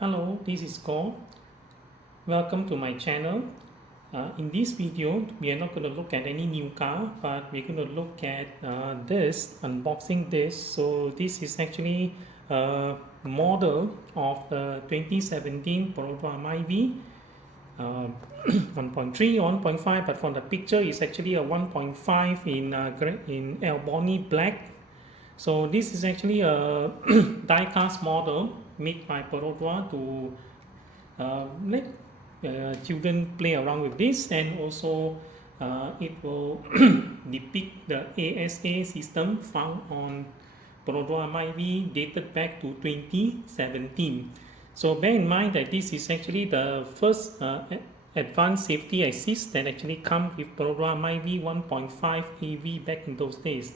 Hello, this is Ko. Welcome to my channel. In this video, we are not going to look at any new car, but we're going to look at unboxing this. So this is actually a model of the 2017 Perodua Myvi 1.3 or 1.5, but from the picture it's actually a 1.5 in Albany black. So this is actually a die-cast model made by Perodua to let children play around with this, and also it will depict the ASA system found on Perodua Myvi dated back to 2017. So bear in mind that this is actually the first advanced safety assist that actually come with Perodua Myvi 1.5 AV back in those days.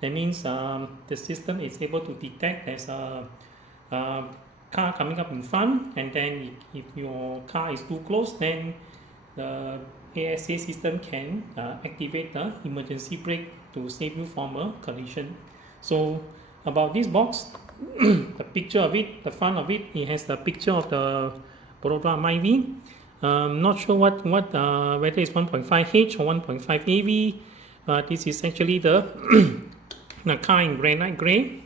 That means the system is able to detect there's a car coming up in front, and then if your car is too close, then the ASA system can activate the emergency brake to save you from a collision. So about this box, the picture of it, the front of it, it has the picture of the Perodua Myvi. Not sure whether it's 1.5H or 1.5 AV, but this is actually the car in granite gray.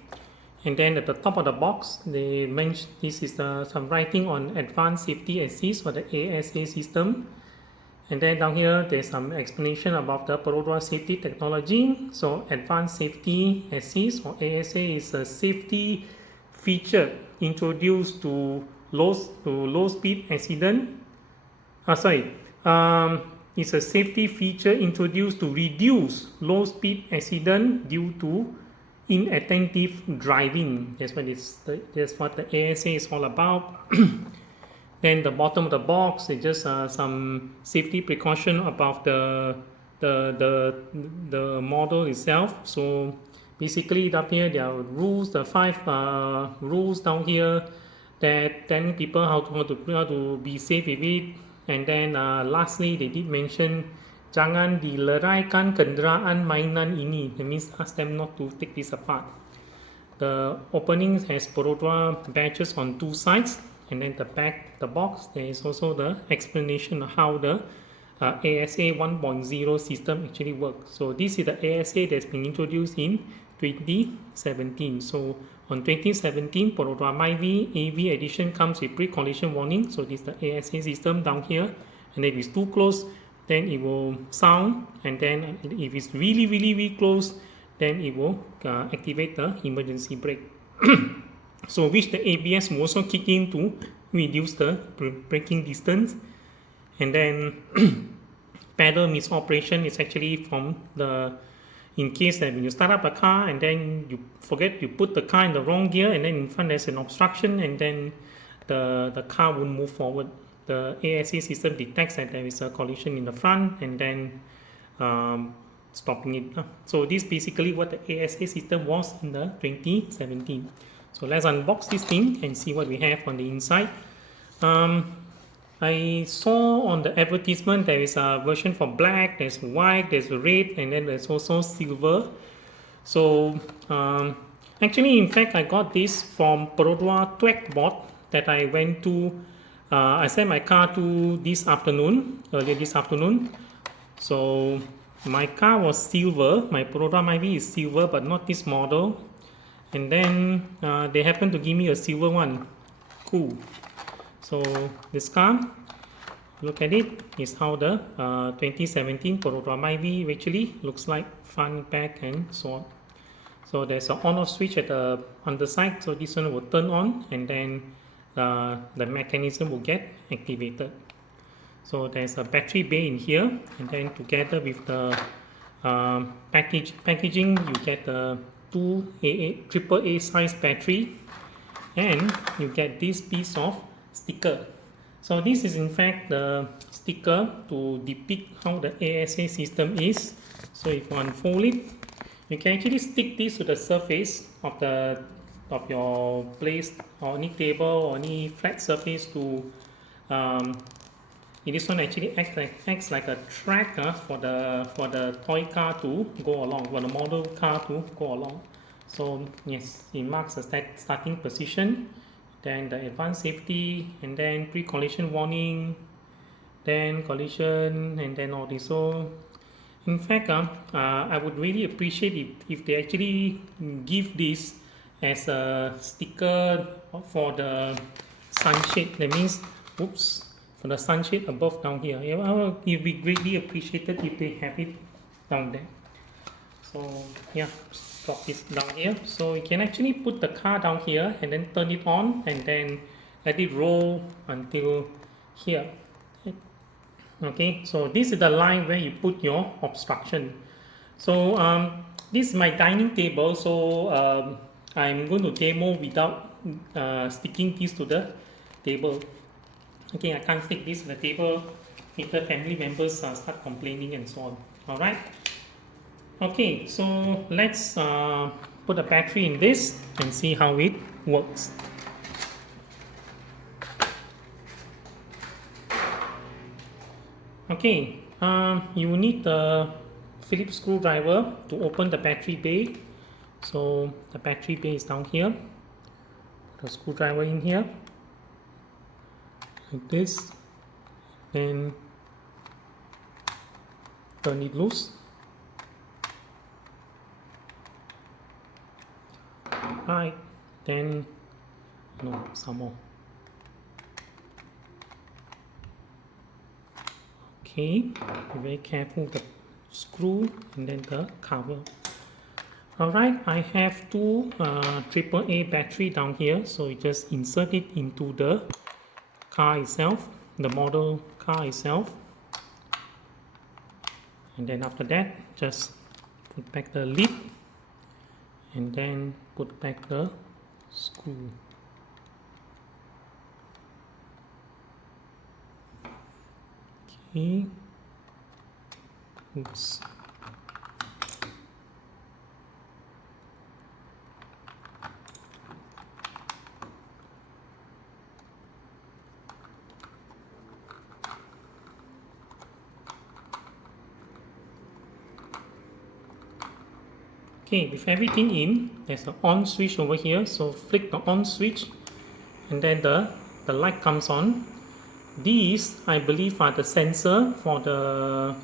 And then at the top of the box, they mentioned this is some writing on advanced safety assist for the ASA system. And then down here, there's some explanation about the Perodua safety technology. So advanced safety assist or ASA is a safety feature introduced to low speed accident. It's a safety feature introduced to reduce low speed accident due to inattentive driving. That's what the ASA is all about. Then the bottom of the box is just some safety precaution about the model itself. So basically up here there are rules, the 5 rules down here that telling people how to be safe with it. And then lastly, they did mention jangan dileraikan kenderaan mainan ini. That means ask them not to take this apart. The opening has Perodua badges on 2 sides, and then the back, the box, there is also the explanation of how the ASA 1.0 system actually works. So this is the ASA that's been introduced in 2017. So on 2017, Perodua Myvi AV edition comes with pre-collision warning. So this is the ASA system down here, and if it's too close, then it will sound, and then if it's really close, then it will activate the emergency brake. So which the ABS will also kick in to reduce the braking distance. And then pedal misoperation is actually from in case that when you start up a car and then you forget you put the car in the wrong gear, and then in front there's an obstruction, and then the car won't move forward. The ASA system detects that there is a collision in the front, and then stopping it. So this is basically what the ASA system was in the 2017. So let's unbox this thing and see what we have on the inside. I saw on the advertisement there is a version for black, there's white, there's red, and then there's also silver. So actually, in fact, I got this from Perodua Twek bot that I went to. I sent my car to earlier this afternoon. So my car was silver, my Perodua Myvi is silver, but not this model. And then they happened to give me a silver one. Cool. So this car, look at it, is how the 2017 Perodua Myvi actually looks like, front, back, and so on. So there's an on-off switch at the underside, so this one will turn on, and then the mechanism will get activated. So there's a battery bay in here, and then together with the packaging, you get the 2 AAA size battery, and you get this piece of sticker. So this is in fact the sticker to depict how the ASA system is. So if you unfold it, you can actually stick this to the surface of your place, or any table or any flat surface to this one actually acts like a track for the toy car to go along, for the model car to go along. So yes, it marks the starting position. then the advanced safety, and then pre-collision warning, then collision, and then all this. So in fact, I would really appreciate if they actually give this as a sticker for the sunshade. That means, oops, for the sunshade above down here. It will be greatly appreciated if they have it down there. So yeah, drop this down here. So you can actually put the car down here and then turn it on and then let it roll until here. Okay, so this is the line where you put your obstruction. So this is my dining table, so I'm going to demo without sticking this to the table. Okay, I can't stick this to the table if the family members start complaining and so on. Alright, okay, so let's put a battery in this and see how it works. Okay, you need the Phillips screwdriver to open the battery bay. So the battery bay is down here. Put the screwdriver in here, like this, then turn it loose. Right, then no, some more. Okay, be very careful with the screw and then the cover. Alright, I have two AAA battery down here, so you just insert it into the car itself, the model car itself, and then after that just put back the lid and then put back the screw. Okay. Oops. Okay, with everything in, there's an on switch over here, so flick the on switch and then the light comes on. These, I believe, are the sensor for the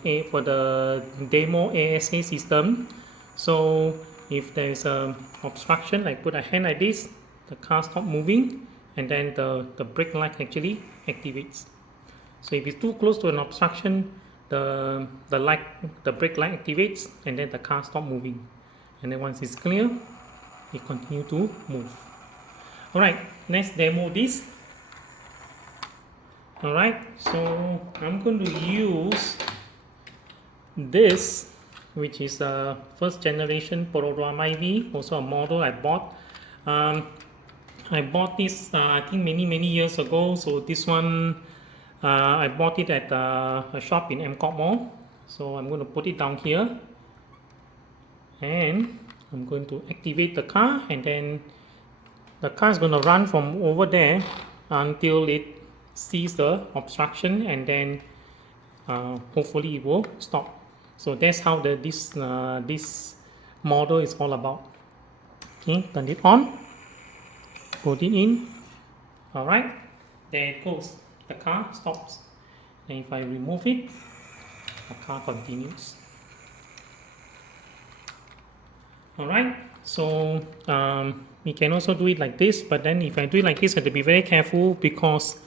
demo ASA system. So if there is a obstruction, like put a hand like this, the car stop moving, and then the brake light actually activates. So if it's too close to an obstruction, the brake light activates, and then the car stop moving. And then once it's clear, it continue to move. Alright, let's demo this. Alright, so I'm going to use this, which is a first generation Perodua Myvi, also a model I bought. I bought this I think many years ago. So this one I bought it at a shop in MCOT Mall. So I'm going to put it down here and I'm going to activate the car, and then the car is going to run from over there until it sees the obstruction, and then hopefully it will stop. So that's how this model is all about. Okay, turn it on, put it in. Alright, there it goes. The car stops. And if I remove it, the car continues. Alright, so we can also do it like this, but then if I do it like this, I have to be very careful because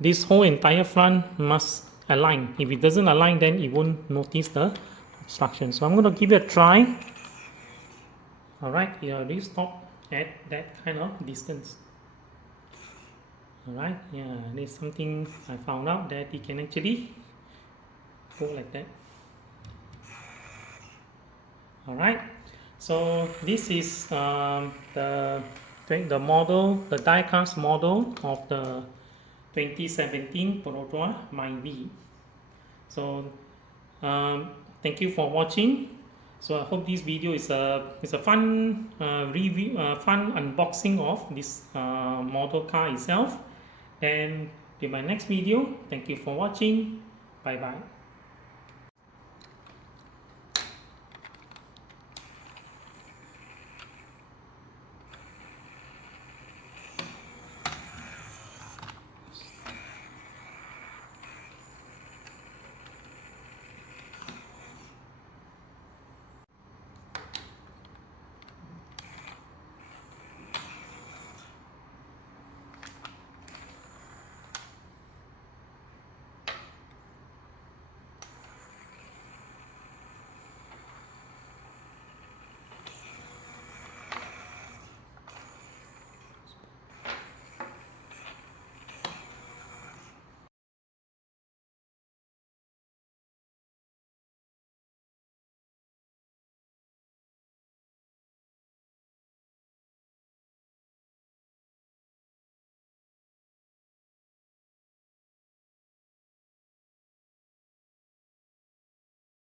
this whole entire front must align. If it doesn't align, then it won't notice the obstruction. So I'm going to give it a try. Alright, it already stopped at that kind of distance. Alright, yeah, there's something I found out, that it can actually go like that. Alright, so this is the model, the die-cast model of the 2017 Perodua Myvi. So thank you for watching. So I hope this video is a fun review, fun unboxing of this model car itself. And till my next video, thank you for watching. Bye bye.